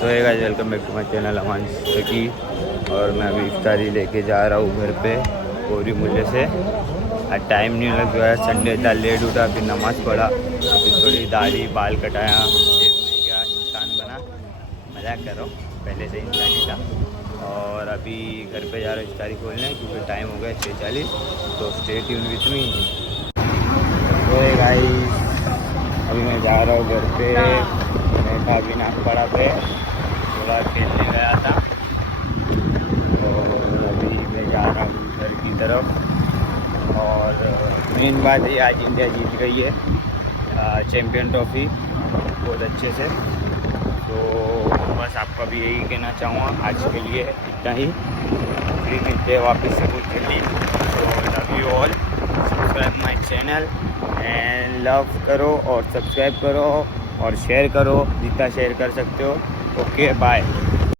So hey guys, welcome back to my channel Aman Saki. और मैं अभी इफ्तारी लेके जा रहा हूँ घर पे पूरी मुझे से। आज टाइम नहीं लग रहा है, संडे था, लेट उठा, फिर नमाज़ पढ़ा, फिर थोड़ी दाढ़ी बाल कटाया, शेप नहीं किया, इंसान बना। मजाक कर रहा हूँ, पहले से इंसान ही था। और अभी घर पे जा रहा हूँ इफ्तारी खोलने क्योंकि टाइम हो गया 6:40। तो स्टे ट्यून विथ मी। तो गाइस, अभी मैं जा रहा हूँ घर पे। मैं था अभी नागपाड़ा पे, थोड़ा खेलने गया था। और अभी मैं जा रहा हूँ घर की तरफ। और मेन बात है, आज इंडिया जीत गई है चैम्पियन ट्रॉफी बहुत अच्छे से। तो बस आपका भी यही कहना चाहूँगा, आज के लिए इतना ही। फिर मिलते हैं वापस से कुछ जल्दी। तो love you all, subscribe my channel and love करो और सब्सक्राइब करो और शेयर करो जितना शेयर कर सकते हो। Okay bye.